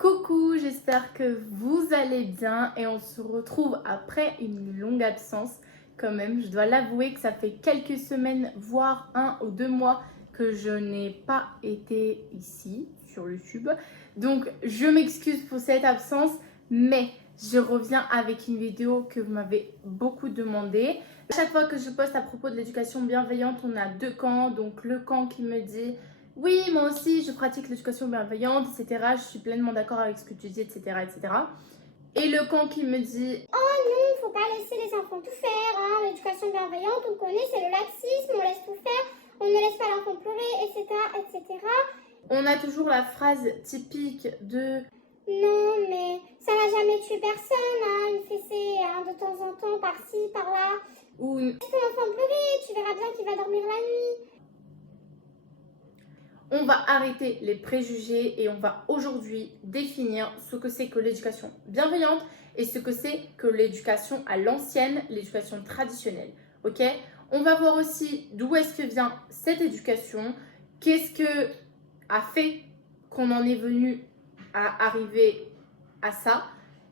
Coucou, j'espère que vous allez bien et on se retrouve après une longue absence quand même. Je dois l'avouer que ça fait quelques semaines, voire 1 ou 2 mois que je n'ai pas été ici sur YouTube. Donc je m'excuse pour cette absence, mais je reviens avec une vidéo que vous m'avez beaucoup demandé. À chaque fois que je poste à propos de l'éducation bienveillante, on a deux camps. Donc le camp qui me dit oui, moi aussi, je pratique l'éducation bienveillante, etc. Je suis pleinement d'accord avec ce que tu dis, etc., etc. Et le camp qui me dit oh non, faut pas laisser les enfants tout faire, hein. L'éducation bienveillante, on connaît, c'est le laxisme, on laisse tout faire, on ne laisse pas l'enfant pleurer, etc., etc. On a toujours la phrase typique de non, mais ça n'a jamais tué personne, hein, une fessée hein, de temps en temps, par-ci, par-là. ou Laisse ton enfant pleurer, tu verras bien qu'il va dormir la nuit. on va arrêter les préjugés et on va aujourd'hui définir ce que c'est que l'éducation bienveillante et ce que c'est que l'éducation à l'ancienne, l'éducation traditionnelle. Ok? On va voir aussi d'où est-ce que vient cette éducation, qu'est-ce que a fait qu'on en est venu à arriver à ça,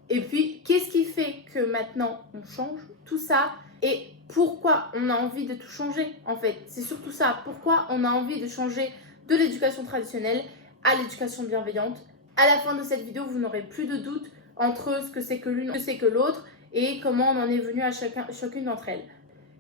et puis qu'est-ce qui fait que maintenant on change tout ça et pourquoi on a envie de tout changer en fait. C'est surtout ça, pourquoi on a envie de changer de l'éducation traditionnelle à l'éducation bienveillante. À la fin de cette vidéo, vous n'aurez plus de doute entre ce que c'est que l'une, ce que c'est que l'autre et comment on en est venu à chacune d'entre elles.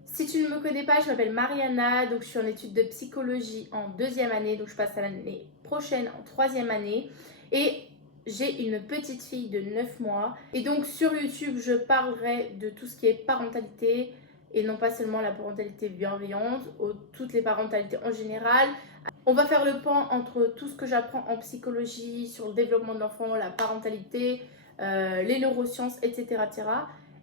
Si tu ne me connais pas, je m'appelle Mariana, donc je suis en études de psychologie en 2e année, donc je passe à l'année prochaine en 3e année et j'ai une petite fille de 9 mois et donc sur YouTube je parlerai de tout ce qui est parentalité et non pas seulement la parentalité bienveillante ou toutes les parentalités en général. On va faire le point entre tout ce que j'apprends en psychologie sur le développement de l'enfant, la parentalité, les neurosciences, etc., etc.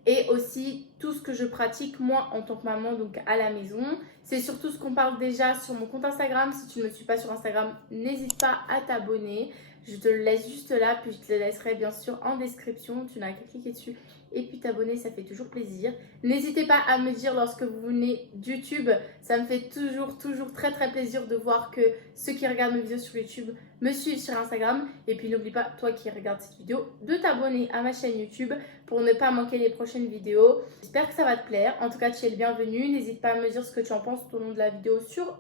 Et aussi tout ce que je pratique moi en tant que maman, donc à la maison. C'est surtout ce qu'on parle déjà sur mon compte Instagram. Si tu ne me suis pas sur Instagram, n'hésite pas à t'abonner. Je te le laisse juste là, puis je te le laisserai bien sûr en description. Tu n'as qu'à cliquer dessus et puis t'abonner, ça fait toujours plaisir. N'hésitez pas à me dire lorsque vous venez d'YouTube, ça me fait toujours très plaisir de voir que ceux qui regardent mes vidéos sur YouTube me suivent sur Instagram. Et puis n'oublie pas, toi qui regardes cette vidéo, de t'abonner à ma chaîne YouTube pour ne pas manquer les prochaines vidéos. J'espère que ça va te plaire. En tout cas, tu es le bienvenu. N'hésite pas à me dire ce que tu en penses tout au long de la vidéo sur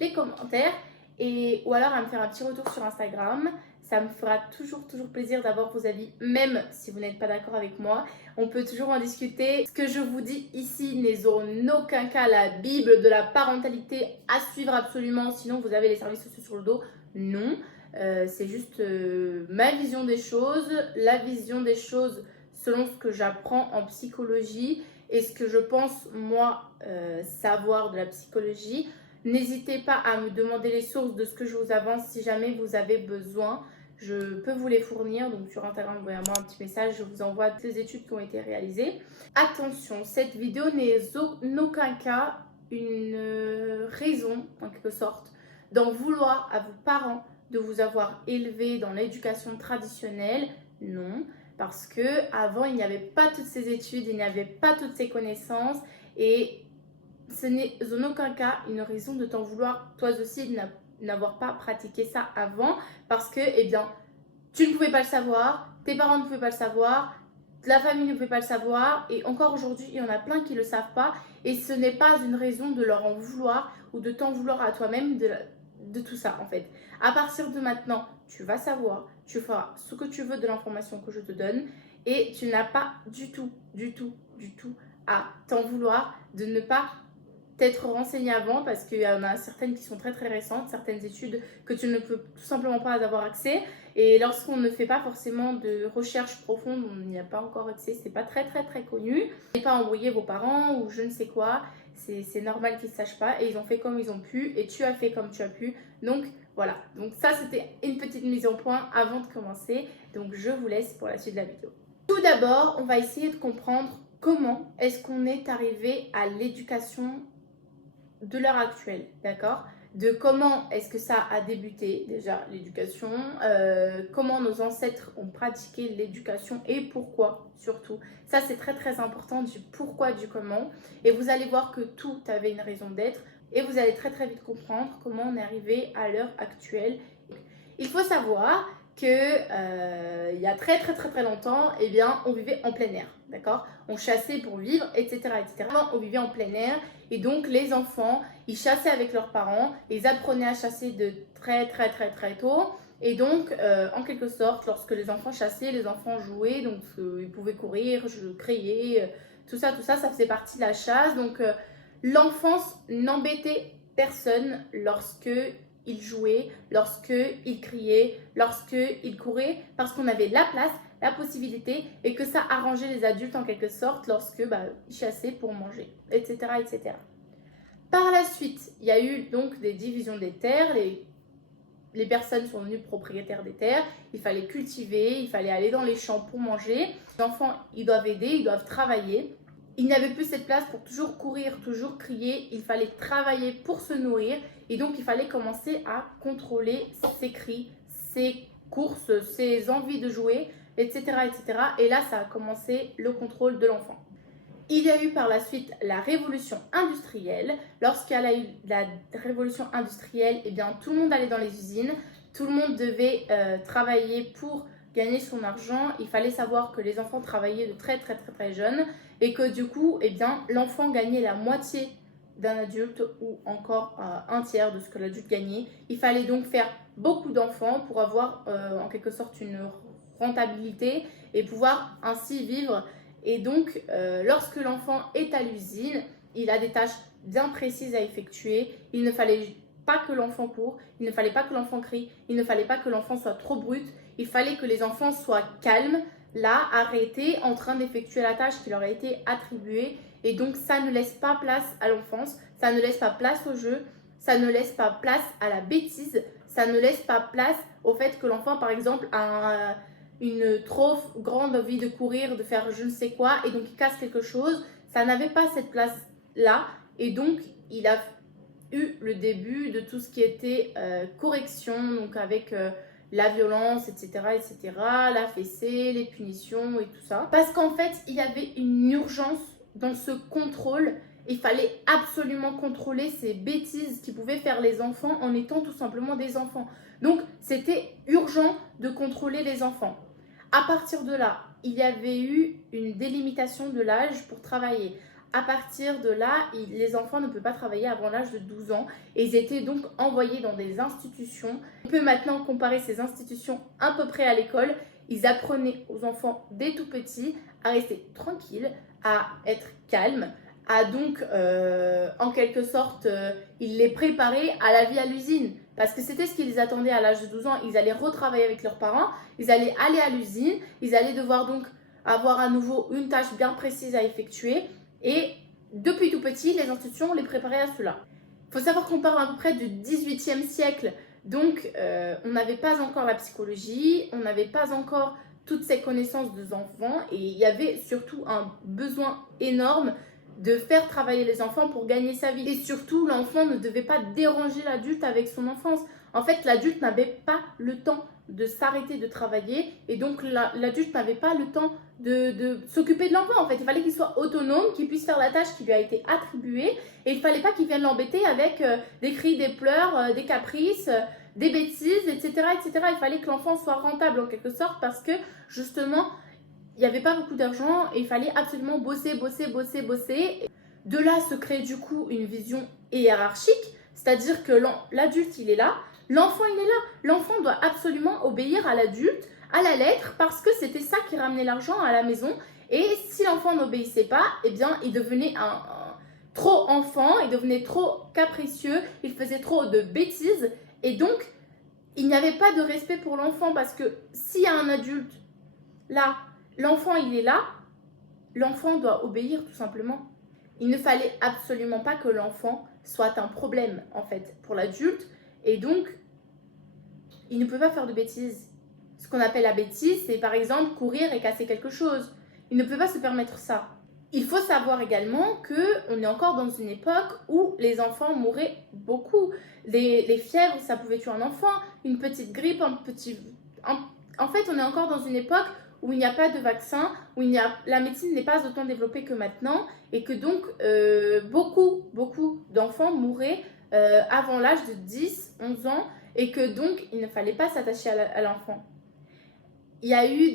les commentaires ou alors à me faire un petit retour sur Instagram. Ça me fera toujours plaisir d'avoir vos avis, même si vous n'êtes pas d'accord avec moi. On peut toujours en discuter. Ce que je vous dis ici n'est en aucun cas la Bible de la parentalité à suivre absolument, sinon vous avez les services sociaux sur le dos. Non, c'est juste ma vision des choses, la vision des choses selon ce que j'apprends en psychologie et ce que je pense moi savoir de la psychologie. N'hésitez pas à me demander les sources de ce que je vous avance si jamais vous avez besoin. Je peux vous les fournir, donc sur Instagram, envoyez-moi un petit message, je vous envoie toutes les études qui ont été réalisées. Attention, cette vidéo n'est en aucun cas une raison, en quelque sorte, d'en vouloir à vos parents de vous avoir élevé dans l'éducation traditionnelle. Non, parce que avant il n'y avait pas toutes ces études, il n'y avait pas toutes ces connaissances et ce n'est en aucun cas une raison de t'en vouloir toi aussi de n'avoir pas pratiqué ça avant parce que eh bien tu ne pouvais pas le savoir, tes parents ne pouvaient pas le savoir, la famille ne pouvait pas le savoir et encore aujourd'hui il y en a plein qui ne le savent pas et ce n'est pas une raison de leur en vouloir ou de t'en vouloir à toi-même de tout ça en fait. À partir de maintenant, tu vas savoir, tu feras ce que tu veux de l'information que je te donne et tu n'as pas du tout à t'en vouloir de ne pas t'être renseigné avant parce qu'il y en a certaines qui sont très récentes, certaines études que tu ne peux tout simplement pas avoir accès et lorsqu'on ne fait pas forcément de recherche profonde, on n'y a pas encore accès, c'est pas très connu. N'allez pas embrouiller vos parents ou je ne sais quoi, c'est normal qu'ils ne sachent pas et ils ont fait comme ils ont pu et tu as fait comme tu as pu, donc voilà. Donc ça c'était une petite mise au point avant de commencer, donc je vous laisse pour la suite de la vidéo. Tout d'abord, on va essayer de comprendre comment est-ce qu'on est arrivé à l'éducation de l'heure actuelle, d'accord? De comment est-ce que ça a débuté déjà l'éducation, comment nos ancêtres ont pratiqué l'éducation et pourquoi surtout. Ça c'est très important, du pourquoi, du comment. Et vous allez voir que tout avait une raison d'être et vous allez très vite comprendre comment on est arrivé à l'heure actuelle. Il faut savoir que il y a très longtemps, eh bien, on vivait en plein air, d'accord? On chassait pour vivre, etc., etc. Avant, on vivait en plein air et donc les enfants, ils chassaient avec leurs parents, ils apprenaient à chasser de très tôt. Et donc, en quelque sorte, lorsque les enfants chassaient, les enfants jouaient, donc ils pouvaient courir, crier, tout ça, ça faisait partie de la chasse. Donc, l'enfance n'embêtait personne lorsque il jouait, lorsqu'il criait, lorsqu'il courait, parce qu'on avait la place, la possibilité, et que ça arrangeait les adultes en quelque sorte lorsque ils chassaient pour manger, etc., etc. Par la suite, il y a eu donc des divisions des terres, les personnes sont devenues propriétaires des terres, il fallait cultiver, il fallait aller dans les champs pour manger. Les enfants, ils doivent aider, ils doivent travailler. Il n'y avait plus cette place pour toujours courir, toujours crier, il fallait travailler pour se nourrir et donc il fallait commencer à contrôler ses cris, ses courses, ses envies de jouer, etc., etc. Et là, ça a commencé le contrôle de l'enfant. Il y a eu par la suite la révolution industrielle. Lorsqu'il y a eu la révolution industrielle, eh bien, tout le monde allait dans les usines, tout le monde devait travailler pour gagner son argent. Il fallait savoir que les enfants travaillaient de très jeunes et que du coup, eh bien, l'enfant gagnait la moitié d'un adulte ou encore un tiers de ce que l'adulte gagnait. Il fallait donc faire beaucoup d'enfants pour avoir en quelque sorte une rentabilité et pouvoir ainsi vivre. Et donc, lorsque l'enfant est à l'usine, il a des tâches bien précises à effectuer. Il ne fallait pas que l'enfant court, il ne fallait pas que l'enfant crie, il ne fallait pas que l'enfant soit trop brut. Il fallait que les enfants soient calmes, là, arrêtés, en train d'effectuer la tâche qui leur a été attribuée. Et donc, ça ne laisse pas place à l'enfance, ça ne laisse pas place au jeu, ça ne laisse pas place à la bêtise, ça ne laisse pas place au fait que l'enfant, par exemple, a une trop grande envie de courir, de faire je ne sais quoi, et donc il casse quelque chose. Ça n'avait pas cette place-là, et donc il a eu le début de tout ce qui était correction, donc avec la violence, etc., la fessée, les punitions et tout ça. Parce qu'en fait, il y avait une urgence dans ce contrôle. Il fallait absolument contrôler ces bêtises qui pouvaient faire les enfants en étant tout simplement des enfants. Donc, c'était urgent de contrôler les enfants. À partir de là, il y avait eu une délimitation de l'âge pour travailler. À partir de là, les enfants ne peuvent pas travailler avant l'âge de 12 ans et ils étaient donc envoyés dans des institutions. On peut maintenant comparer ces institutions à peu près à l'école. Ils apprenaient aux enfants dès tout petits à rester tranquilles, à être calmes, à donc en quelque sorte, ils les préparaient à la vie à l'usine. Parce que c'était ce qu'ils attendaient à l'âge de 12 ans. Ils allaient retravailler avec leurs parents, ils allaient aller à l'usine, ils allaient devoir donc avoir à nouveau une tâche bien précise à effectuer. Et depuis tout petit, les institutions les préparaient à cela. Il faut savoir qu'on parle à peu près du 18e siècle. Donc, on n'avait pas encore la psychologie, on n'avait pas encore toutes ces connaissances des enfants. Et il y avait surtout un besoin énorme de faire travailler les enfants pour gagner sa vie. Et surtout, l'enfant ne devait pas déranger l'adulte avec son enfance. En fait, l'adulte n'avait pas le temps de s'arrêter de travailler et donc l'adulte n'avait pas le temps de s'occuper de l'enfant. En fait, il fallait qu'il soit autonome, qu'il puisse faire la tâche qui lui a été attribuée et il ne fallait pas qu'il vienne l'embêter avec des cris, des pleurs, des caprices, des bêtises, etc., etc. Il fallait que l'enfant soit rentable en quelque sorte parce que justement, il n'y avait pas beaucoup d'argent et il fallait absolument bosser. De là se crée du coup une vision hiérarchique, c'est-à-dire que l'adulte il est là, l'enfant il est là. L'enfant doit absolument obéir à l'adulte, à la lettre, parce que c'était ça qui ramenait l'argent à la maison. Et si l'enfant n'obéissait pas, eh bien il devenait trop enfant, il devenait trop capricieux, il faisait trop de bêtises. Et donc, il n'y avait pas de respect pour l'enfant parce que s'il y a un adulte là, l'enfant, il est là, l'enfant doit obéir tout simplement. Il ne fallait absolument pas que l'enfant soit un problème, en fait, pour l'adulte. Et donc, il ne peut pas faire de bêtises. Ce qu'on appelle la bêtise, c'est par exemple courir et casser quelque chose. Il ne peut pas se permettre ça. Il faut savoir également qu'on est encore dans une époque où les enfants mouraient beaucoup. Les fièvres, ça pouvait tuer un enfant, une petite grippe, En fait, on est encore dans une époque où il n'y a pas de vaccin, où la médecine n'est pas autant développée que maintenant, et que donc beaucoup d'enfants mouraient avant l'âge de 10, 11 ans, et que donc il ne fallait pas s'attacher à l'enfant. il y a eu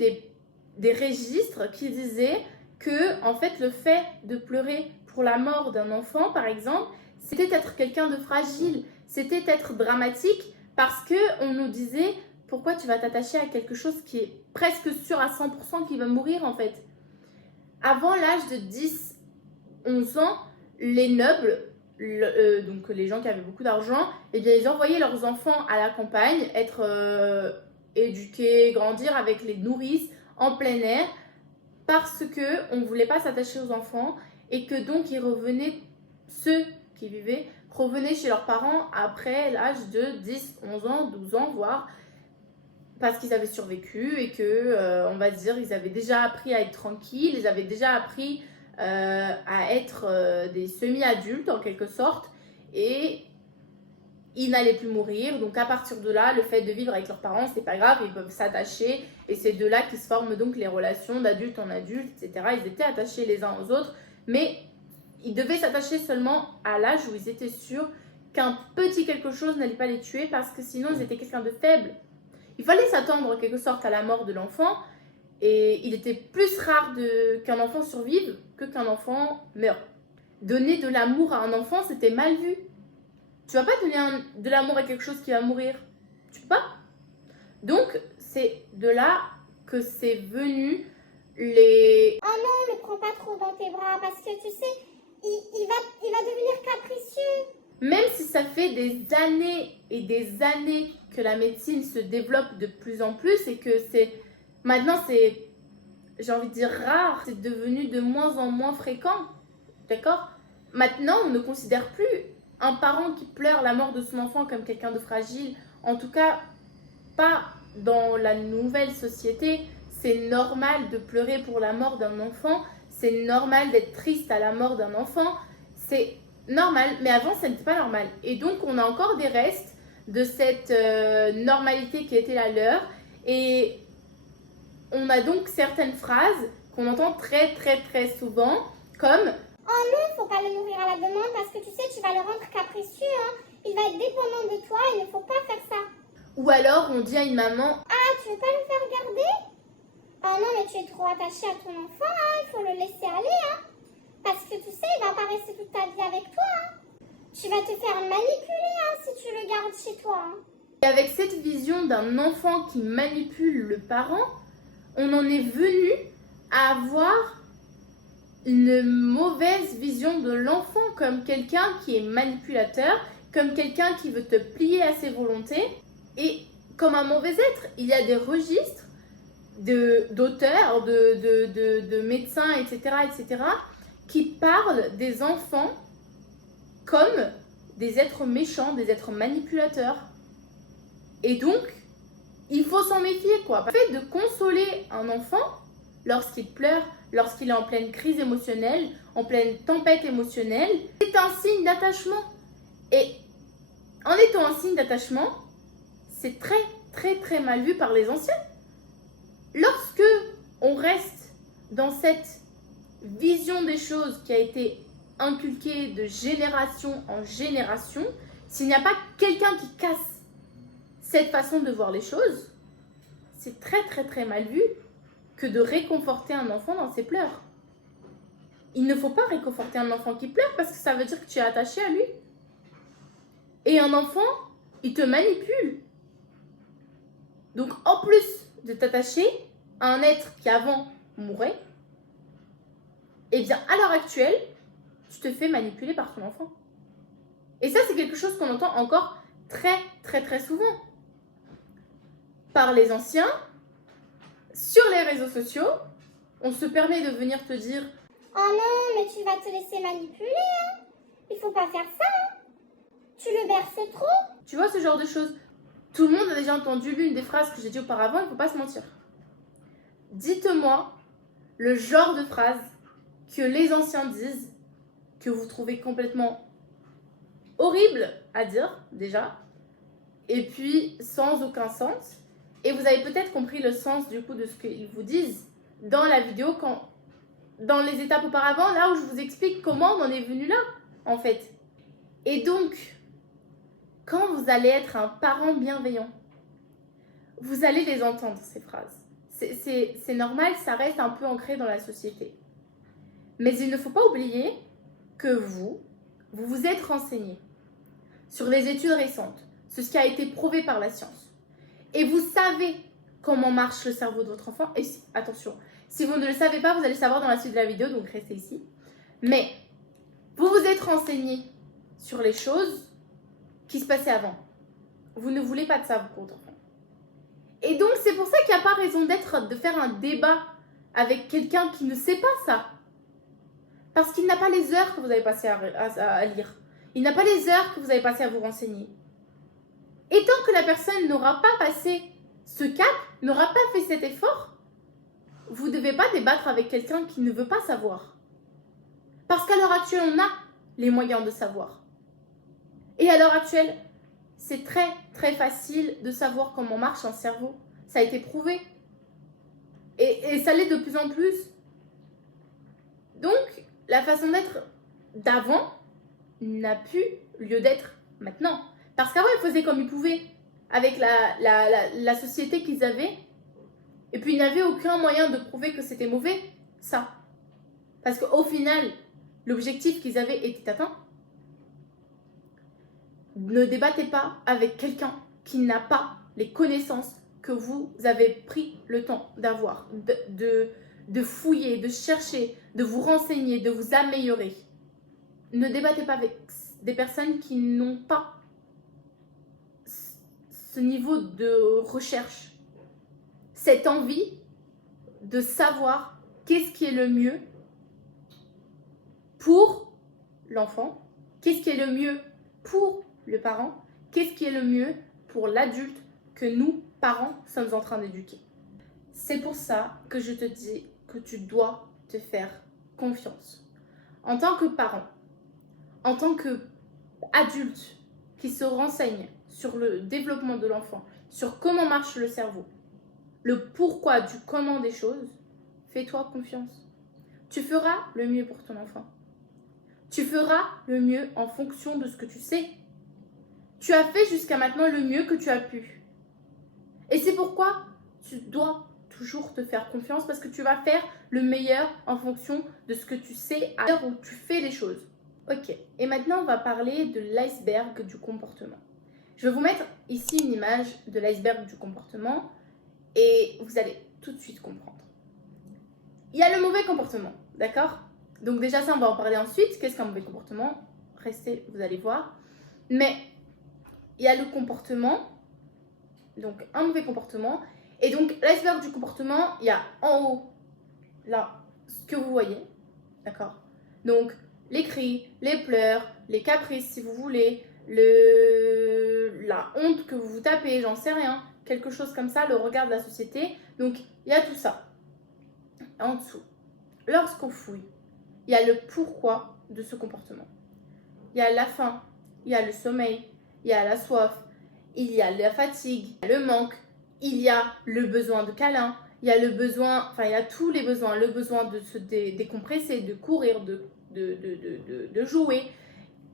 des registres qui disaient que, en fait, le fait de pleurer pour la mort d'un enfant, par exemple, c'était être quelqu'un de fragile, c'était être dramatique parce qu'on nous disait pourquoi tu vas t'attacher à quelque chose qui est presque sûr à 100% qu'il va mourir, en fait. Avant l'âge de 10-11 ans, les nobles, donc les gens qui avaient beaucoup d'argent, eh bien, ils envoyaient leurs enfants à la campagne être éduqués, grandir avec les nourrices en plein air parce qu'on ne voulait pas s'attacher aux enfants et que donc ils revenaient, ceux qui vivaient, revenaient chez leurs parents après l'âge de 10, 11 ans, 12 ans, voire parce qu'ils avaient survécu et que, on va dire, ils avaient déjà appris à être tranquilles, ils avaient déjà appris à être des semi-adultes en quelque sorte et ils n'allaient plus mourir. Donc à partir de là, le fait de vivre avec leurs parents, c'est pas grave, ils peuvent s'attacher et c'est de là qu'ils se forment donc les relations d'adulte en adulte, etc. Ils étaient attachés les uns aux autres, mais ils devaient s'attacher seulement à l'âge où ils étaient sûrs qu'un petit quelque chose n'allait pas les tuer parce que sinon ils étaient quelqu'un de faible. Il fallait s'attendre en quelque sorte à la mort de l'enfant et il était plus rare qu'un enfant survive que qu'un enfant meure. Donner de l'amour à un enfant, c'était mal vu. Tu vas pas donner de l'amour à quelque chose qui va mourir. Tu peux pas. Donc, c'est de là que c'est venu les... Oh non, ne prends pas trop dans tes bras parce que tu sais, il va devenir capricieux. Même si ça fait des années et des années que la médecine se développe de plus en plus et que maintenant c'est, j'ai envie de dire rare, c'est devenu de moins en moins fréquent, d'accord? Maintenant, on ne considère plus un parent qui pleure la mort de son enfant comme quelqu'un de fragile, en tout cas pas dans la nouvelle société. C'est normal de pleurer pour la mort d'un enfant, c'est normal d'être triste à la mort d'un enfant, c'est normal, mais avant ça n'était pas normal. Et donc on a encore des restes de cette normalité qui était la leur et on a donc certaines phrases qu'on entend très très très souvent comme oh non, faut pas le nourrir à la demande parce que tu sais, tu vas le rendre capricieux, hein. Il va être dépendant de toi, il ne faut pas faire ça. Ou alors on dit à une maman ah, tu veux pas le faire garder? Oh non, mais tu es trop attaché à ton enfant, hein. Il faut le laisser aller, hein. Parce que tu sais, il va pas rester toute ta vie avec toi, hein. Tu vas te faire manipuler, hein, si tu le gardes chez toi, hein. Et avec cette vision d'un enfant qui manipule le parent, on en est venu à avoir une mauvaise vision de l'enfant comme quelqu'un qui est manipulateur, comme quelqu'un qui veut te plier à ses volontés et comme un mauvais être. Il y a des registres d'auteurs, de médecins, etc., qui parlent des enfants comme des êtres méchants, des êtres manipulateurs. Et donc, il faut s'en méfier, quoi. Le fait de consoler un enfant lorsqu'il pleure, lorsqu'il est en pleine crise émotionnelle, en pleine tempête émotionnelle, c'est un signe d'attachement. Et en étant un signe d'attachement, c'est très, très, très mal vu par les anciens. Lorsque on reste dans cette vision des choses qui a été inculquée de génération en génération, s'il n'y a pas quelqu'un qui casse cette façon de voir les choses, c'est très très très mal vu que de réconforter un enfant dans ses pleurs. Il ne faut pas réconforter un enfant qui pleure parce que ça veut dire que tu es attaché à lui. Et un enfant, il te manipule. Donc en plus de t'attacher à un être qui avant mourait, eh bien à l'heure actuelle, tu te fais manipuler par ton enfant. Et ça, c'est quelque chose qu'on entend encore très très très souvent par les anciens. Sur les réseaux sociaux, on se permet de venir te dire oh non, mais tu vas te laisser manipuler, hein. Il faut pas faire ça, hein. Tu le berces trop. Tu vois ce genre de choses. Tout le monde a déjà entendu l'une des phrases que j'ai dit auparavant, il ne faut pas se mentir. Dites-moi le genre de phrase que les anciens disent, que vous trouvez complètement horrible à dire déjà, et puis sans aucun sens. Et vous avez peut-être compris le sens du coup de ce qu'ils vous disent dans la vidéo, dans les étapes auparavant, là où je vous explique comment on en est venu là, en fait. Et donc, quand vous allez être un parent bienveillant, vous allez les entendre, ces phrases. c'est normal, ça reste un peu ancré dans la société. Mais il ne faut pas oublier que vous vous êtes renseigné sur les études récentes, sur ce qui a été prouvé par la science. Et vous savez comment marche le cerveau de votre enfant. Et attention, si vous ne le savez pas, vous allez le savoir dans la suite de la vidéo, donc restez ici. Mais vous vous êtes renseigné sur les choses qui se passaient avant. Vous ne voulez pas de ça pour votre enfant. Et donc, c'est pour ça qu'il n'y a pas raison d'être, de faire un débat avec quelqu'un qui ne sait pas ça. Parce qu'il n'a pas les heures que vous avez passées à lire. Il n'a pas les heures que vous avez passées à vous renseigner. Et tant que la personne n'aura pas passé ce cap, n'aura pas fait cet effort, vous ne devez pas débattre avec quelqu'un qui ne veut pas savoir. Parce qu'à l'heure actuelle, on a les moyens de savoir. Et à l'heure actuelle, c'est très très facile de savoir comment marche un cerveau. Ça a été prouvé. Et ça l'est de plus en plus. Donc, la façon d'être d'avant n'a plus lieu d'être maintenant. Parce qu'avant, ils faisaient comme ils pouvaient avec la société qu'ils avaient. Et puis, ils n'avaient aucun moyen de prouver que c'était mauvais, ça. Parce qu'au final, l'objectif qu'ils avaient était atteint. Ne débattez pas avec quelqu'un qui n'a pas les connaissances que vous avez pris le temps d'avoir, de fouiller, de chercher, de vous renseigner, de vous améliorer. Ne débattez pas avec des personnes qui n'ont pas ce niveau de recherche, cette envie de savoir qu'est-ce qui est le mieux pour l'enfant, qu'est-ce qui est le mieux pour le parent, qu'est-ce qui est le mieux pour l'adulte que nous, parents, sommes en train d'éduquer. C'est pour ça que je te dis que tu dois te faire confiance. En tant que parent, en tant qu'adulte qui se renseigne sur le développement de l'enfant, sur comment marche le cerveau, le pourquoi du comment des choses, fais-toi confiance. Tu feras le mieux pour ton enfant. Tu feras le mieux en fonction de ce que tu sais. Tu as fait jusqu'à maintenant le mieux que tu as pu. Et c'est pourquoi tu dois toujours te faire confiance parce que tu vas faire le meilleur en fonction de ce que tu sais à l'heure où tu fais les choses. Ok, et maintenant on va parler de l'iceberg du comportement. Je vais vous mettre ici une image de l'iceberg du comportement et vous allez tout de suite comprendre. Il y a le mauvais comportement, d'accord? Donc déjà ça on va en parler ensuite. Qu'est-ce qu'un mauvais comportement? Restez, vous allez voir. Mais il y a le comportement, donc un mauvais comportement. Et donc l'iceberg du comportement, il y a en haut, là, ce que vous voyez, d'accord? Donc les cris, les pleurs, les caprices si vous voulez, la honte que vous vous tapez, j'en sais rien, quelque chose comme ça, le regard de la société. Donc il y a tout ça. En dessous, lorsqu'on fouille, il y a le pourquoi de ce comportement. Il y a la faim, il y a le sommeil, il y a la soif, il y a la fatigue, il y a le manque, il y a le besoin de câlin, il y a le besoin, enfin il y a tous les besoins, le besoin de se décompresser, de courir, de jouer.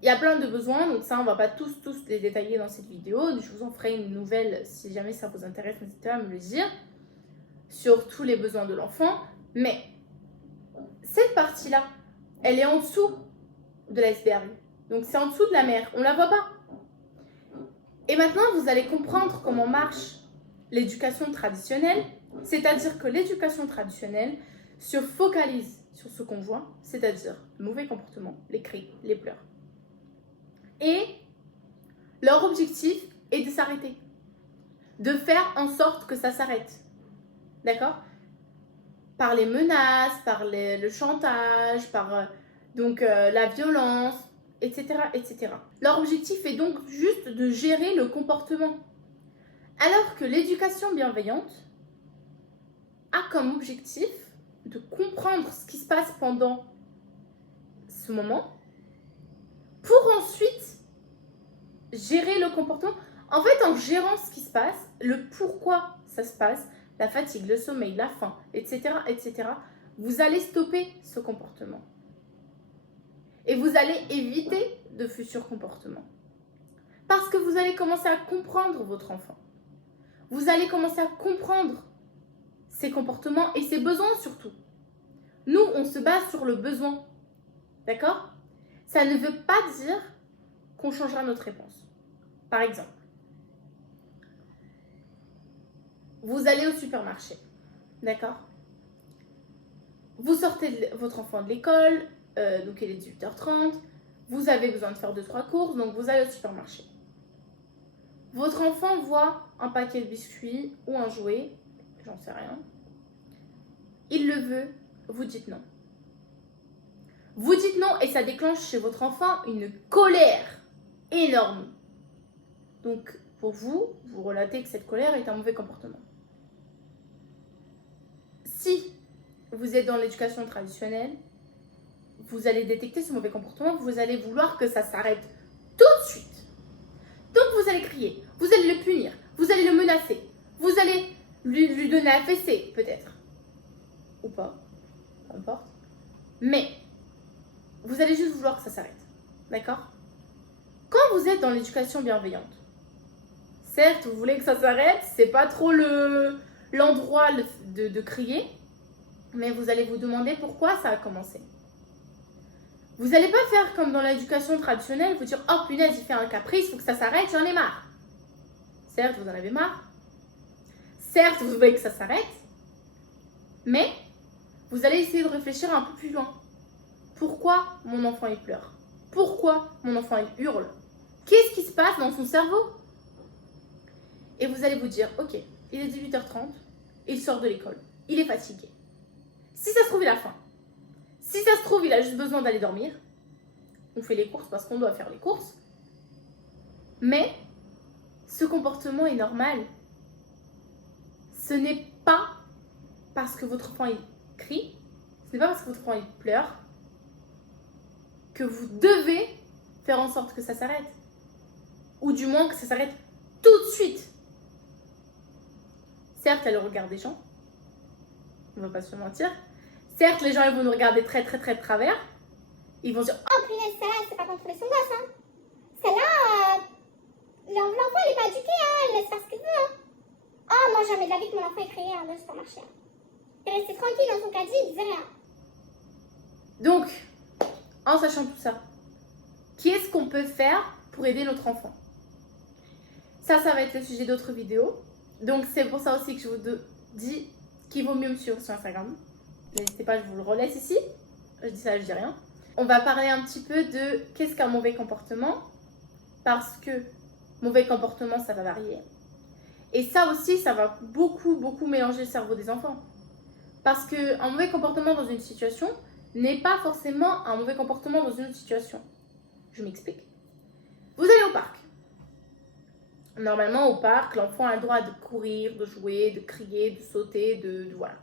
Il y a plein de besoins, donc ça on va pas tous les détailler dans cette vidéo. Je vous en ferai une nouvelle si jamais ça vous intéresse, n'hésitez pas à me le dire, sur tous les besoins de l'enfant. Mais cette partie-là, elle est en dessous de l'iceberg. Donc c'est en dessous de la mer, on la voit pas. Et maintenant, vous allez comprendre comment marche l'éducation traditionnelle. C'est-à-dire que l'éducation traditionnelle se focalise sur ce qu'on voit, c'est-à-dire le mauvais comportement, les cris, les pleurs. Et leur objectif est de s'arrêter, de faire en sorte que ça s'arrête. D'accord? Par les menaces, par le chantage, par la violence, etc., etc. Leur objectif est donc juste de gérer le comportement. Alors que l'éducation bienveillante a comme objectif de comprendre ce qui se passe pendant ce moment pour ensuite gérer le comportement. En fait, en gérant ce qui se passe, le pourquoi ça se passe, la fatigue, le sommeil, la faim, etc., etc., vous allez stopper ce comportement. Et vous allez éviter de futurs comportements. Parce que vous allez commencer à comprendre votre enfant. Vous allez commencer à comprendre ses comportements et ses besoins surtout. Nous, on se base sur le besoin. D'accord? Ça ne veut pas dire qu'on changera notre réponse. Par exemple, vous allez au supermarché. D'accord? Vous sortez votre enfant de l'école, donc il est 18h30. Vous avez besoin de faire 2-3 courses, donc vous allez au supermarché. Votre enfant voit un paquet de biscuits ou un jouet, j'en sais rien. Il le veut, vous dites non. Vous dites non et ça déclenche chez votre enfant une colère énorme. Donc, pour vous, vous relatez que cette colère est un mauvais comportement. Si vous êtes dans l'éducation traditionnelle, vous allez détecter ce mauvais comportement, vous allez vouloir que ça s'arrête tout de suite. Donc, vous allez crier, vous allez le punir, vous allez le menacer, vous allez lui donner à fesser, peut-être. Ou pas, peu importe. Mais, vous allez juste vouloir que ça s'arrête. D'accord? Quand vous êtes dans l'éducation bienveillante, certes, vous voulez que ça s'arrête, c'est pas trop l'endroit de crier, mais vous allez vous demander pourquoi ça a commencé. Vous n'allez pas faire comme dans l'éducation traditionnelle, vous dire « Oh punaise, il fait un caprice, il faut que ça s'arrête, j'en ai marre ». Certes, vous en avez marre. Certes, vous voulez que ça s'arrête. Mais, vous allez essayer de réfléchir un peu plus loin. Pourquoi mon enfant il pleure? Pourquoi mon enfant il hurle? Qu'est-ce qui se passe dans son cerveau? Et vous allez vous dire, ok, il est 18h30, il sort de l'école, il est fatigué. Si ça se trouve, il a faim. Si ça se trouve, il a juste besoin d'aller dormir. On fait les courses parce qu'on doit faire les courses. Mais, ce comportement est normal. Ce n'est pas parce que votre enfant il crie, ce n'est pas parce que votre enfant il pleure, que vous devez faire en sorte que ça s'arrête. Ou du moins que ça s'arrête tout de suite. Certes, il y a le regard des gens. On ne va pas se mentir. Certes, les gens ils vont nous regarder très de travers. Ils vont dire « Oh punaise, celle-là, c'est pas contrôler son gosse, hein. Celle-là, l'enfant, il est pas éduqué, hein. Il laisse faire ce qu'il veut, hein. Oh, moi, jamais de la vie que mon enfant ait crié dans le supermarché. Il restait tranquille dans son caddie, il disait rien. » Donc, en sachant tout ça, qu'est-ce qu'on peut faire pour aider notre enfant? Ça va être le sujet d'autres vidéos. Donc, c'est pour ça aussi que je vous dis qu'il vaut mieux me suivre sur Instagram. N'hésitez pas, je vous le relaisse ici. Je dis ça, je dis rien. On va parler un petit peu de qu'est-ce qu'un mauvais comportement. Parce que mauvais comportement, ça va varier. Et ça aussi, ça va beaucoup mélanger le cerveau des enfants. Parce qu'un mauvais comportement dans une situation n'est pas forcément un mauvais comportement dans une autre situation. Je m'explique. Vous allez au parc. Normalement, au parc, l'enfant a le droit de courir, de jouer, de crier, de sauter, de voilà.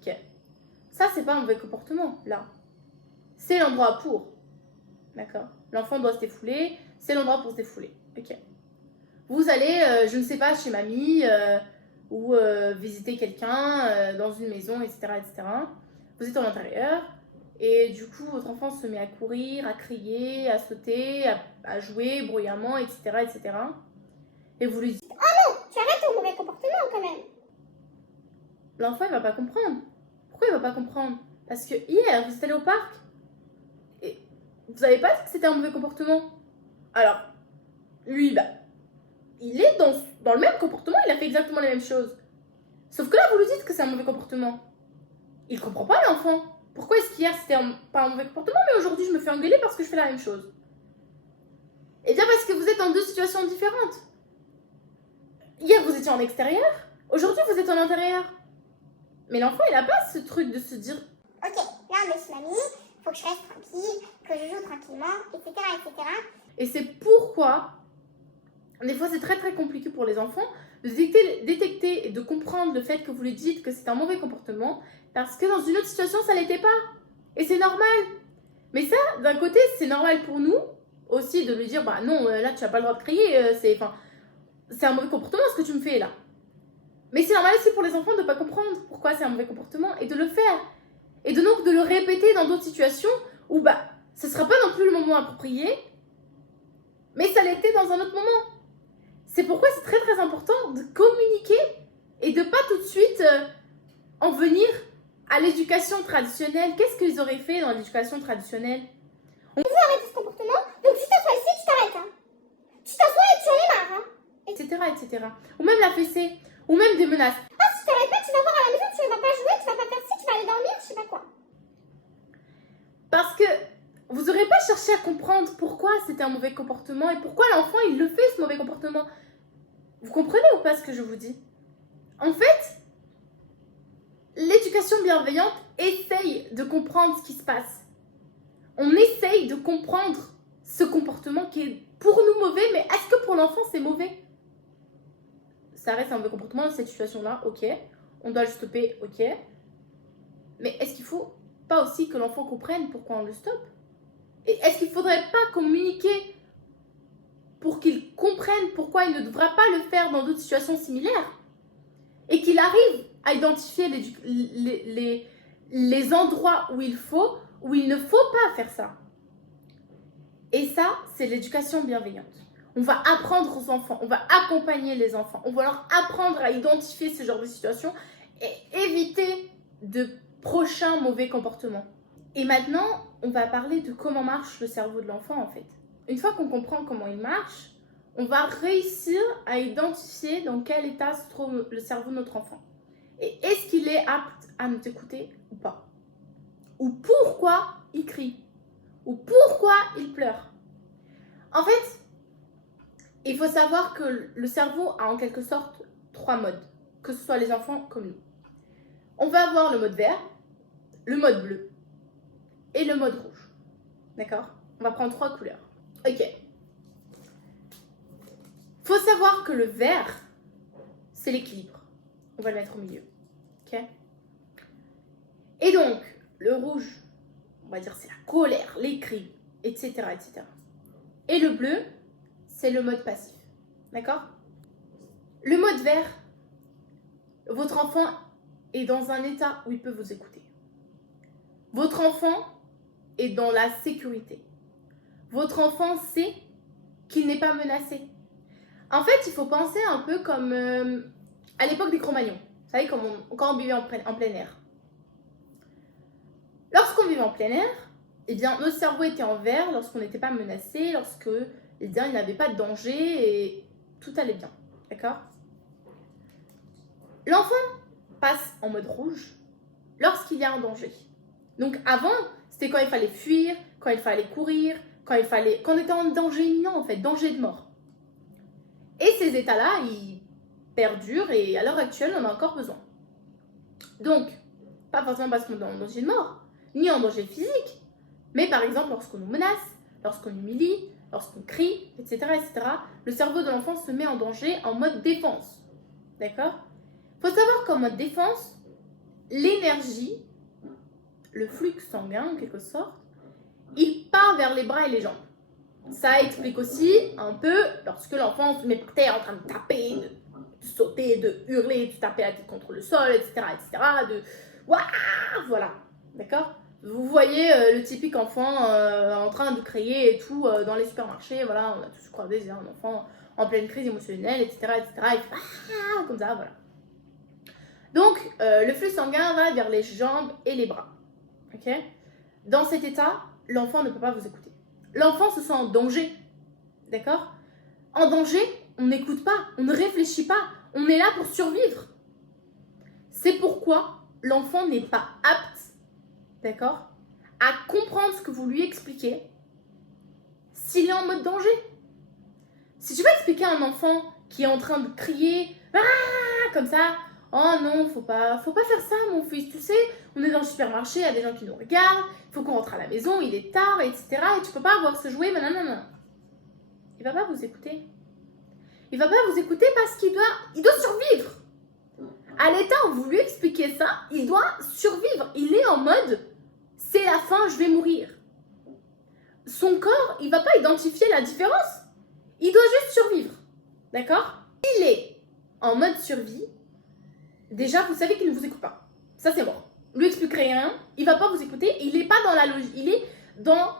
Ok. Ça, c'est pas un mauvais comportement, là. C'est l'endroit pour. D'accord? L'enfant doit se défouler, c'est l'endroit pour se défouler. Ok. Vous allez, je ne sais pas, chez mamie, ou visiter quelqu'un dans une maison, etc., etc. Vous êtes en intérieur, et du coup, votre enfant se met à courir, à crier, à sauter, à jouer bruyamment, etc., etc. Et vous lui dites « Oh non, tu arrêtes ton mauvais comportement quand même. » L'enfant, il va pas comprendre. Pourquoi il va pas comprendre? Parce que hier, vous êtes allé au parc, et vous n'avez pas dit que c'était un mauvais comportement. Alors, lui, bah, il est dans le même comportement, il a fait exactement les mêmes choses. Sauf que là, vous lui dites que c'est un mauvais comportement. Il comprend pas, l'enfant. Pourquoi est-ce qu'hier, c'était pas un mauvais comportement, mais aujourd'hui, je me fais engueuler parce que je fais la même chose? Eh bien, parce que vous êtes dans deux situations différentes. Hier, vous étiez en extérieur. Aujourd'hui, vous êtes en intérieur. Mais l'enfant, il n'a pas ce truc de se dire « Ok, là, monsieur mamie, faut que je reste tranquille, que je joue tranquillement, etc., etc. » Et c'est pourquoi, des fois, c'est très compliqué pour les enfants de détecter et de comprendre le fait que vous lui dites que c'est un mauvais comportement parce que dans une autre situation, ça l'était pas. Et c'est normal. Mais ça, d'un côté, c'est normal pour nous aussi de lui dire bah non, là, tu n'as pas le droit de crier, c'est un mauvais comportement ce que tu me fais là. Mais c'est normal aussi pour les enfants de ne pas comprendre pourquoi c'est un mauvais comportement et de le faire. Et donc de le répéter dans d'autres situations où bah, ce ne sera pas non plus le moment approprié, mais ça l'était dans un autre moment. C'est pourquoi c'est très important de communiquer et de pas tout de suite en venir à l'éducation traditionnelle. Qu'est-ce qu'ils auraient fait dans l'éducation traditionnelle? On veut arrêter ce comportement, donc tu t'assois ici, tu t'arrêtes. Hein. Tu t'assois et tu en es marre. Hein. Etc. Ou même la fessée, ou même des menaces. Ah, si tu t'arrêtes pas, tu vas voir à la maison, tu vas pas jouer, tu vas pas faire ci, tu vas aller dormir, je sais pas quoi. Parce que vous n'aurez pas cherché à comprendre pourquoi c'était un mauvais comportement et pourquoi l'enfant il le fait ce mauvais comportement. Vous comprenez ou pas ce que je vous dis? En fait, l'éducation bienveillante essaye de comprendre ce qui se passe. On essaye de comprendre ce comportement qui est pour nous mauvais, mais est-ce que pour l'enfant c'est mauvais? Ça reste un mauvais comportement dans cette situation-là, ok. On doit le stopper, ok. Mais est-ce qu'il faut pas aussi que l'enfant comprenne pourquoi on le stoppe? Et est-ce qu'il ne faudrait pas communiquer pour qu'il comprenne pourquoi il ne devra pas le faire dans d'autres situations similaires? Et qu'il arrive à identifier les endroits où il ne faut pas faire ça. Et ça, c'est l'éducation bienveillante. On va apprendre aux enfants, on va accompagner les enfants, on va leur apprendre à identifier ce genre de situation et éviter de prochains mauvais comportements. Et maintenant, on va parler de comment marche le cerveau de l'enfant en fait. Une fois qu'on comprend comment il marche, on va réussir à identifier dans quel état se trouve le cerveau de notre enfant. Et est-ce qu'il est apte à nous écouter ou pas? Ou pourquoi il crie? Ou pourquoi il pleure? En fait, il faut savoir que le cerveau a en quelque sorte 3 modes, que ce soit les enfants comme nous. On va avoir le mode vert, le mode bleu et le mode rouge. D'accord? On va prendre 3 couleurs. Ok. Faut savoir que le vert, c'est l'équilibre. On va le mettre au milieu. Ok? Et donc, le rouge, on va dire c'est la colère, les cris, etc., etc. Et le bleu, c'est le mode passif. D'accord? Le mode vert, votre enfant est dans un état où il peut vous écouter. Votre enfant est dans la sécurité. Votre enfant sait qu'il n'est pas menacé. En fait, il faut penser un peu comme à l'époque des Cro-Magnons. Vous savez, quand on vivait en plein air. Lorsqu'on vivait en plein air, eh bien, notre cerveau était en vert lorsqu'on n'était pas menacé, lorsque eh bien, il n'avait pas de danger et tout allait bien. D'accord? L'enfant passe en mode rouge lorsqu'il y a un danger. Donc avant, c'était quand il fallait fuir, quand il fallait courir, quand on était en danger imminent en fait, danger de mort. Et ces états-là, ils perdurent et à l'heure actuelle, on en a encore besoin. Donc, pas forcément parce qu'on est en danger de mort, ni en danger physique, mais par exemple lorsqu'on nous menace, lorsqu'on humilie, lorsqu'on crie, etc., etc., le cerveau de l'enfant se met en danger en mode défense. D'accord? Il faut savoir qu'en mode défense, l'énergie, le flux sanguin en quelque sorte, il part vers les bras et les jambes. Ça explique aussi un peu lorsque l'enfant se met par terre en train de taper, de sauter, de hurler, de taper la tête contre le sol, etc., etc., voilà, d'accord? Vous voyez le typique enfant en train de crier et tout dans les supermarchés, voilà, on a tous croisé un enfant en pleine crise émotionnelle, etc., etc., il fait comme ça, voilà. Donc, le flux sanguin va vers les jambes et les bras, ok? Dans cet état, l'enfant ne peut pas vous écouter. L'enfant se sent en danger, d'accord? En danger, on n'écoute pas, on ne réfléchit pas, on est là pour survivre. C'est pourquoi l'enfant n'est pas apte, d'accord, à comprendre ce que vous lui expliquez s'il est en mode danger. Si tu vas expliquer à un enfant qui est en train de crier comme ça, oh non, faut pas faire ça mon fils, tu sais, on est dans le supermarché, il y a des gens qui nous regardent, il faut qu'on rentre à la maison, il est tard, etc. Et tu peux pas avoir ce jouet, non. Il va pas vous écouter. Il va pas vous écouter parce qu'il doit survivre. À l'état où vous lui expliquez ça, il doit survivre. Il est en mode, c'est la fin, je vais mourir. Son corps, il va pas identifier la différence. Il doit juste survivre. D'accord? Il est en mode survie. Déjà, vous savez qu'il ne vous écoute pas. Ça, c'est mort. Lui expliquerez rien, il va pas vous écouter. Il n'est pas dans la logique. Il est dans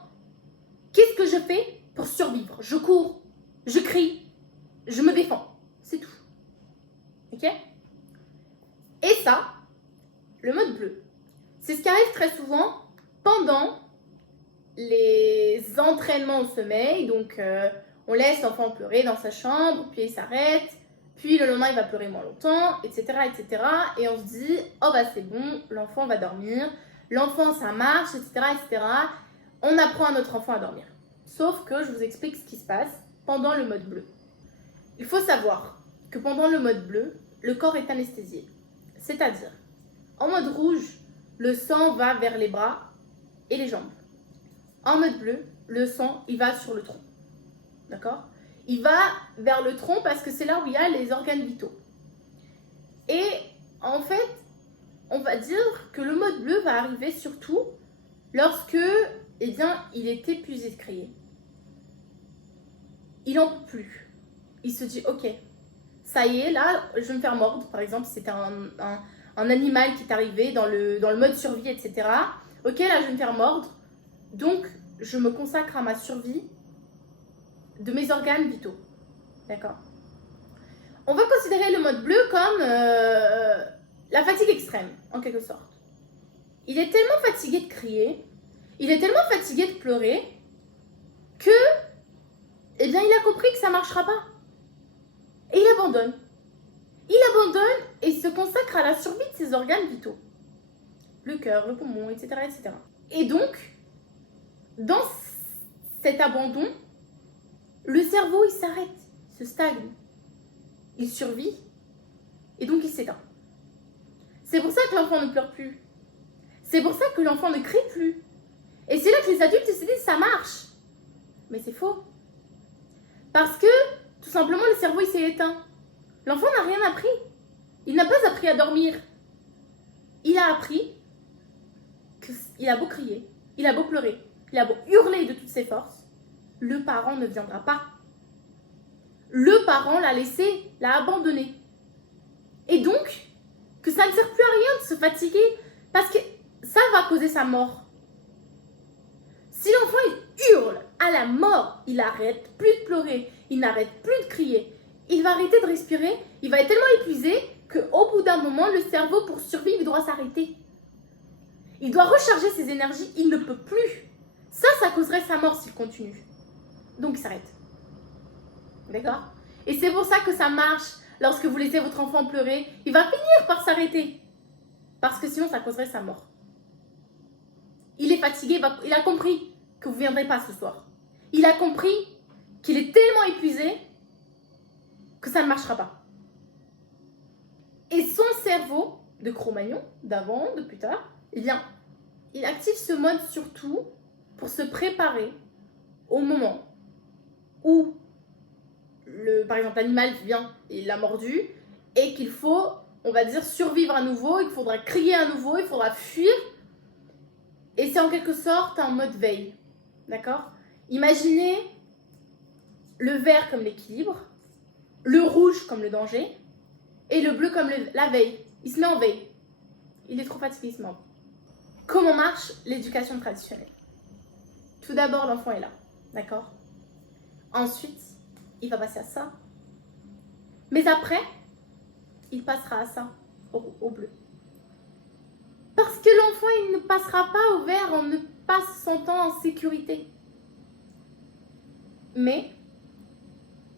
qu'est-ce que je fais pour survivre? Je cours, je crie, je me défends. C'est tout. Ok? Et ça, le mode bleu. C'est ce qui arrive très souvent pendant les entraînements au sommeil. Donc, on laisse l'enfant pleurer dans sa chambre, puis il s'arrête, puis le lendemain, il va pleurer moins longtemps, etc., etc. Et on se dit, oh bah c'est bon, l'enfant va dormir, l'enfant ça marche, etc., etc. On apprend à notre enfant à dormir. Sauf que je vous explique ce qui se passe pendant le mode bleu. Il faut savoir que pendant le mode bleu, le corps est anesthésié. C'est-à-dire, en mode rouge, le sang va vers les bras et les jambes. En mode bleu, le sang, il va sur le tronc. D'accord? Il va vers le tronc parce que c'est là où il y a les organes vitaux. Et en fait, on va dire que le mode bleu va arriver surtout lorsque, eh bien, il est épuisé de crier. Il n'en peut plus. Il se dit, ok, ça y est, là, je vais me faire mordre. Par exemple, c'était un animal qui est arrivé dans le mode survie, etc. Ok, là, je vais me faire mordre. Donc, je me consacre à ma survie de mes organes vitaux. D'accord? On va considérer le mode bleu comme la fatigue extrême, en quelque sorte. Il est tellement fatigué de crier, il est tellement fatigué de pleurer, que, eh bien, il a compris que ça ne marchera pas. Et il abandonne. Il abandonne et se consacre à la survie de ses organes vitaux. Le cœur, le poumon, etc., etc. Et donc, dans cet abandon, le cerveau, il s'arrête, il se stagne. Il survit et donc il s'éteint. C'est pour ça que l'enfant ne pleure plus. C'est pour ça que l'enfant ne crie plus. Et c'est là que les adultes se disent ça marche. Mais c'est faux. Parce que, tout simplement, le cerveau, il s'est éteint. L'enfant n'a rien appris. Il n'a pas appris à dormir. Il a appris qu'il a beau crier, il a beau pleurer, il a beau hurler de toutes ses forces, le parent ne viendra pas. Le parent l'a laissé, l'a abandonné. Et donc, que ça ne sert plus à rien de se fatiguer, parce que ça va causer sa mort. Si l'enfant il hurle à la mort, il n'arrête plus de pleurer, il n'arrête plus de crier, il va arrêter de respirer, il va être tellement épuisé qu'au bout d'un moment, le cerveau, pour survivre, il doit s'arrêter. Il doit recharger ses énergies, il ne peut plus. Ça causerait sa mort s'il continue. Donc il s'arrête. D'accord? Et c'est pour ça que ça marche. Lorsque vous laissez votre enfant pleurer, il va finir par s'arrêter. Parce que sinon, ça causerait sa mort. Il est fatigué, il a compris que vous ne viendrez pas ce soir. Il a compris qu'il est tellement épuisé que ça ne marchera pas. Et son cerveau, de Cro-Magnon, d'avant, de plus tard, eh bien, il active ce mode surtout pour se préparer au moment où, par exemple, l'animal vient et il l'a mordu et qu'il faut, on va dire, survivre à nouveau, il faudra crier à nouveau, il faudra fuir. Et c'est en quelque sorte un mode veille. D'accord? Imaginez le vert comme l'équilibre, le rouge comme le danger et le bleu comme la veille. Il se met en veille. Il est trop fatigué, il se mord. Comment marche l'éducation traditionnelle? Tout d'abord, l'enfant est là. D'accord? Ensuite, il va passer à ça. Mais après, il passera à ça, au bleu. Parce que l'enfant, il ne passera pas au vert en ne pas se sentant en sécurité. Mais,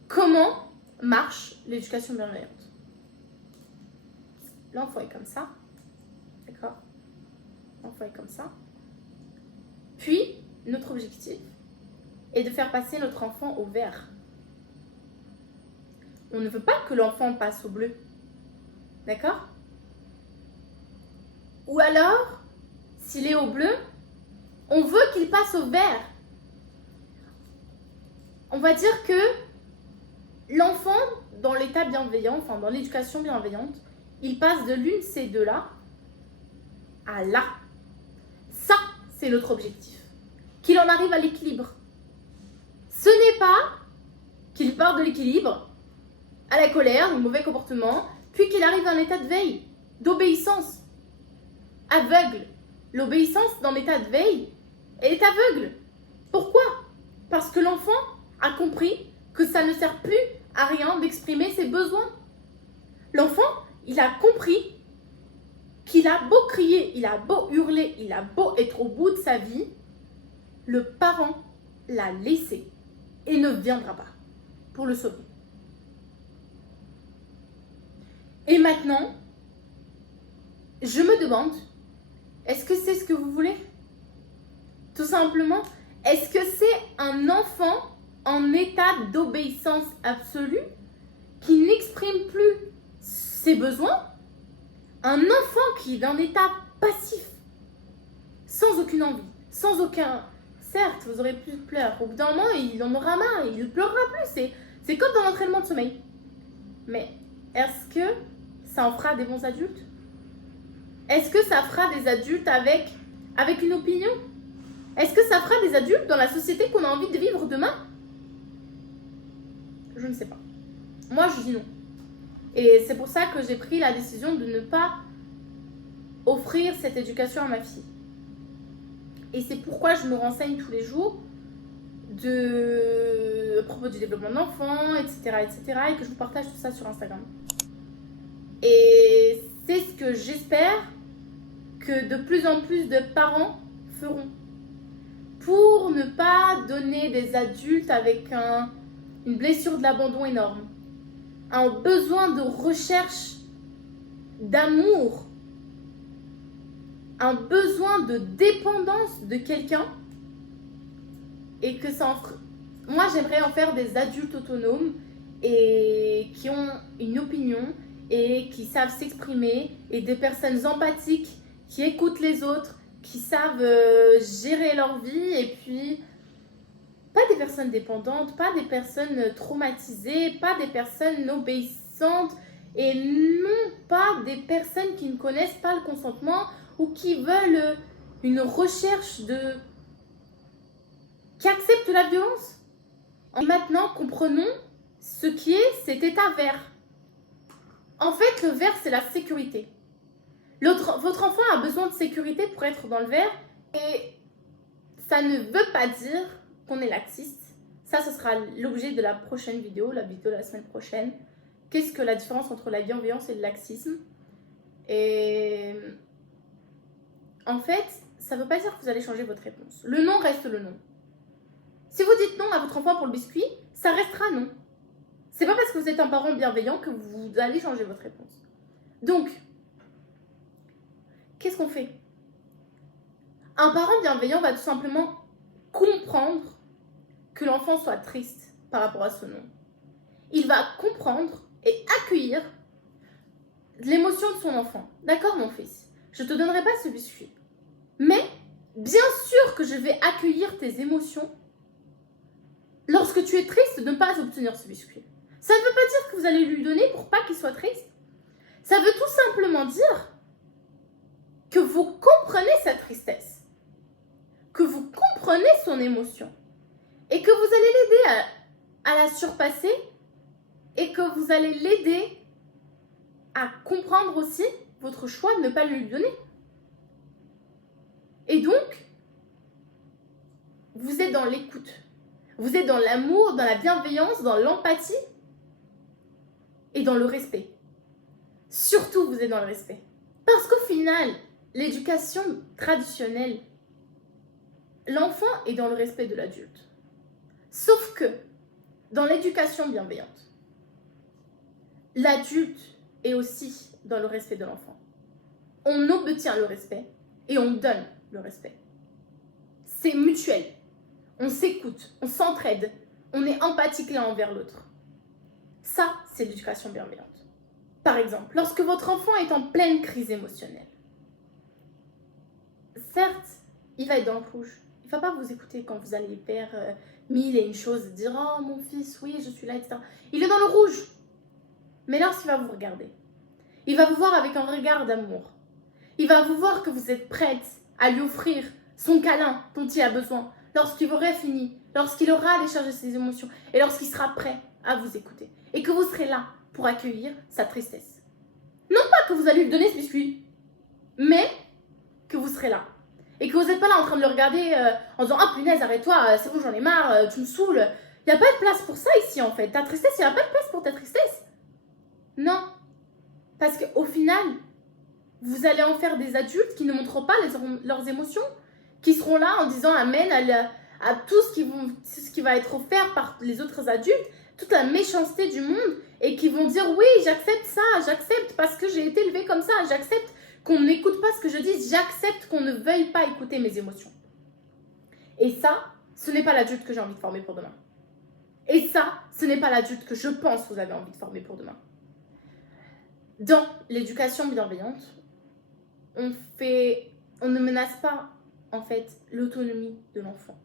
comment marche l'éducation bienveillante? L'enfant est comme ça. D'accord? L'enfant est comme ça. Puis, notre objectif est de faire passer notre enfant au vert. On ne veut pas que l'enfant passe au bleu. D'accord? Ou alors, s'il est au bleu, on veut qu'il passe au vert. On va dire que l'enfant, dans l'état bienveillant, enfin dans l'éducation bienveillante, il passe de l'une de ces deux-là à là. Ça, c'est notre objectif. Qu'il en arrive à l'équilibre. Ce n'est pas qu'il part de l'équilibre à la colère, au mauvais comportement, puis qu'il arrive à un état de veille, d'obéissance. Aveugle. L'obéissance dans l'état de veille, elle est aveugle. Pourquoi? Parce que l'enfant a compris que ça ne sert plus à rien d'exprimer ses besoins. L'enfant, il a compris qu'il a beau crier, il a beau hurler, il a beau être au bout de sa vie, le parent l'a laissé et ne viendra pas pour le sauver. Et maintenant, je me demande, est-ce que c'est ce que vous voulez? Tout simplement, est-ce que c'est un enfant en état d'obéissance absolue qui n'exprime plus ses besoins? Un enfant qui est dans un état passif, sans aucune envie, sans aucun... Certes, vous aurez plus de pleurs. Au bout d'un moment, il en aura marre, il ne pleurera plus. C'est comme dans l'entraînement de sommeil. Mais est-ce que ça en fera des bons adultes? Est-ce que ça fera des adultes avec une opinion? Est-ce que ça fera des adultes dans la société qu'on a envie de vivre demain? Je ne sais pas. Moi, je dis non. Et c'est pour ça que j'ai pris la décision de ne pas offrir cette éducation à ma fille. Et c'est pourquoi je me renseigne tous les jours à propos du développement de l'enfant, etc., et que je vous partage tout ça sur Instagram. Et c'est ce que j'espère que de plus en plus de parents feront pour ne pas donner des adultes avec une blessure de l'abandon énorme, un besoin de recherche d'amour, un besoin de dépendance de quelqu'un, et que moi j'aimerais en faire des adultes autonomes et qui ont une opinion et qui savent s'exprimer, et des personnes empathiques qui écoutent les autres, qui savent gérer leur vie, et puis pas des personnes dépendantes, pas des personnes traumatisées, pas des personnes obéissantes, et non pas des personnes qui ne connaissent pas le consentement ou qui veulent une recherche qui accepte la violence. Et maintenant, comprenons ce qui est cet état vert. En fait, le vert, c'est la sécurité. Votre enfant a besoin de sécurité pour être dans le vert, et ça ne veut pas dire qu'on est laxiste. Ça, ce sera l'objet de la prochaine vidéo, la vidéo de la semaine prochaine. Qu'est-ce que la différence entre la bienveillance et le laxisme? Et en fait, ça ne veut pas dire que vous allez changer votre réponse. Le non reste le non. Si vous dites non à votre enfant pour le biscuit, ça restera non. C'est pas parce que vous êtes un parent bienveillant que vous allez changer votre réponse. Donc, qu'est-ce qu'on fait? Un parent bienveillant va tout simplement comprendre que l'enfant soit triste par rapport à ce non. Il va comprendre et accueillir l'émotion de son enfant. D'accord, mon fils, je ne te donnerai pas ce biscuit. Mais, bien sûr que je vais accueillir tes émotions lorsque tu es triste de ne pas obtenir ce biscuit. Ça ne veut pas dire que vous allez lui donner pour pas qu'il soit triste. Ça veut tout simplement dire que vous comprenez sa tristesse, que vous comprenez son émotion, et que vous allez l'aider à la surpasser, et que vous allez l'aider à comprendre aussi votre choix de ne pas lui donner. Et donc, vous êtes dans l'écoute, vous êtes dans l'amour, dans la bienveillance, dans l'empathie et dans le respect. Surtout, vous êtes dans le respect. Parce qu'au final, l'éducation traditionnelle, l'enfant est dans le respect de l'adulte. Sauf que, dans l'éducation bienveillante, l'adulte est aussi dans le respect de l'enfant. On obtient le respect et on donne le respect. C'est mutuel. On s'écoute, on s'entraide, on est empathique l'un envers l'autre. Ça, c'est l'éducation bienveillante. Par exemple, lorsque votre enfant est en pleine crise émotionnelle, certes, il va être dans le rouge. Il ne va pas vous écouter quand vous allez faire mille et une choses, dire « Oh, mon fils, oui, je suis là, etc. » Il est dans le rouge. Mais lorsqu'il va vous regarder, il va vous voir avec un regard d'amour. Il va vous voir que vous êtes prête à lui offrir son câlin dont il a besoin lorsqu'il aura fini, lorsqu'il aura déchargé ses émotions et lorsqu'il sera prêt à vous écouter. Et que vous serez là pour accueillir sa tristesse. Non pas que vous allez lui donner ce biscuit, mais que vous serez là. Et que vous n'êtes pas là en train de le regarder en disant « Ah punaise, arrête-toi, c'est bon, j'en ai marre, tu me saoules. » Il n'y a pas de place pour ça ici en fait. Ta tristesse, il n'y a pas de place pour ta tristesse. Non. Parce qu'au final, Vous allez en faire des adultes qui ne montrent pas leurs émotions, qui seront là en disant amen à tout ce qui va être offert par les autres adultes, toute la méchanceté du monde, et qui vont dire oui, j'accepte ça, j'accepte parce que j'ai été élevée comme ça, j'accepte qu'on n'écoute pas ce que je dis, j'accepte qu'on ne veuille pas écouter mes émotions. Et ça, ce n'est pas l'adulte que j'ai envie de former pour demain. Et ça, ce n'est pas l'adulte que je pense que vous avez envie de former pour demain. Dans l'éducation bienveillante, on ne menace pas en fait l'autonomie de l'enfant.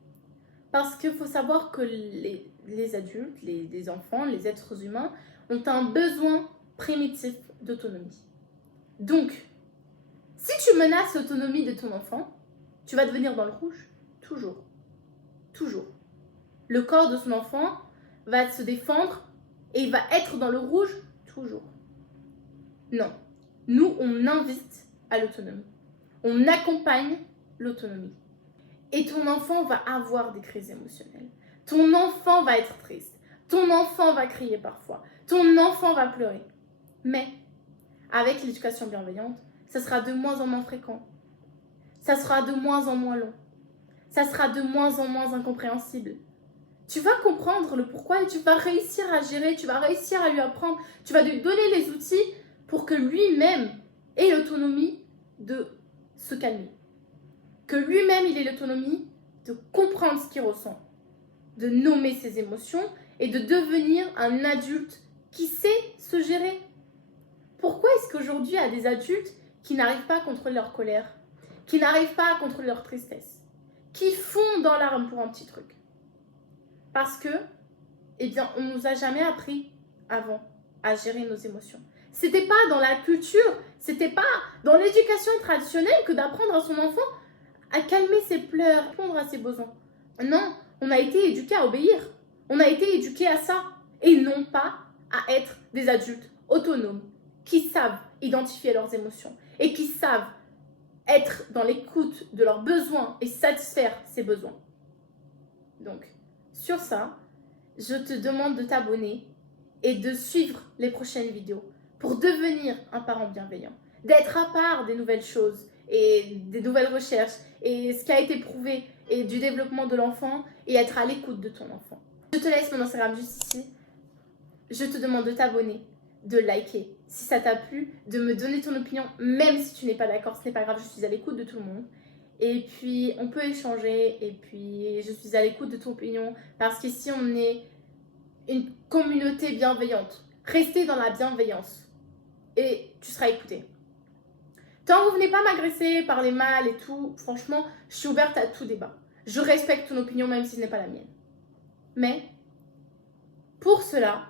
Parce qu'il faut savoir que les adultes, les enfants, les êtres humains ont un besoin primitif d'autonomie. Donc, si tu menaces l'autonomie de ton enfant, tu vas devenir dans le rouge, toujours. Toujours. Le corps de son enfant va se défendre et il va être dans le rouge, toujours. Non. Nous, on invite à l'autonomie. On accompagne l'autonomie. Et ton enfant va avoir des crises émotionnelles. Ton enfant va être triste. Ton enfant va crier parfois. Ton enfant va pleurer. Mais avec l'éducation bienveillante, ça sera de moins en moins fréquent. Ça sera de moins en moins long. Ça sera de moins en moins incompréhensible. Tu vas comprendre le pourquoi et tu vas réussir à gérer, tu vas réussir à lui apprendre, tu vas lui donner les outils pour que lui-même ait l'autonomie de se calmer. Que lui-même il ait l'autonomie de comprendre ce qu'il ressent, de nommer ses émotions et de devenir un adulte qui sait se gérer. Pourquoi est-ce qu'aujourd'hui il y a des adultes qui n'arrivent pas à contrôler leur colère, qui n'arrivent pas à contrôler leur tristesse, qui fondent dans l'arme pour un petit truc? Parce que, eh bien, on ne nous a jamais appris avant à gérer nos émotions. C'était pas dans la culture, c'était pas dans l'éducation traditionnelle que d'apprendre à son enfant à calmer ses pleurs, répondre à ses besoins. Non, on a été éduqués à obéir. On a été éduqués à ça. Et non pas à être des adultes autonomes qui savent identifier leurs émotions et qui savent être dans l'écoute de leurs besoins et satisfaire ses besoins. Donc, sur ça, je te demande de t'abonner et de suivre les prochaines vidéos pour devenir un parent bienveillant, d'être à part des nouvelles choses et des nouvelles recherches et ce qui a été prouvé et du développement de l'enfant et être à l'écoute de ton enfant. Je te laisse mon Instagram juste ici. Je te demande de t'abonner, de liker si ça t'a plu, de me donner ton opinion, même si tu n'es pas d'accord, ce n'est pas grave, je suis à l'écoute de tout le monde. Et puis, on peut échanger et puis je suis à l'écoute de ton opinion parce qu'ici, on est une communauté bienveillante. Restez dans la bienveillance et tu seras écouté. Tant que vous venez pas m'agresser, parler mal et tout, franchement, je suis ouverte à tout débat. Je respecte ton opinion même si ce n'est pas la mienne. Mais, pour cela,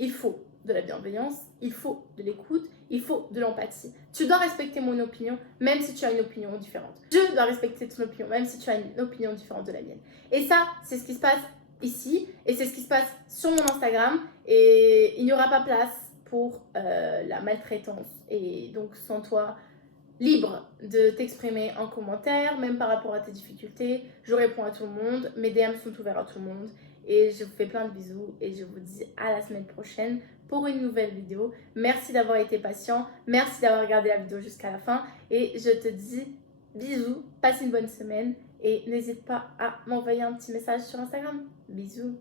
il faut de la bienveillance, il faut de l'écoute, il faut de l'empathie. Tu dois respecter mon opinion, même si tu as une opinion différente. Je dois respecter ton opinion, même si tu as une opinion différente de la mienne. Et ça, c'est ce qui se passe ici, et c'est ce qui se passe sur mon Instagram, et il n'y aura pas place pour la maltraitance. Et donc, sans toi, libre de t'exprimer en commentaire, même par rapport à tes difficultés. Je réponds à tout le monde, mes DM sont ouverts à tout le monde. Et je vous fais plein de bisous et je vous dis à la semaine prochaine pour une nouvelle vidéo. Merci d'avoir été patient, merci d'avoir regardé la vidéo jusqu'à la fin et je te dis bisous, passe une bonne semaine et n'hésite pas à m'envoyer un petit message sur Instagram. Bisous.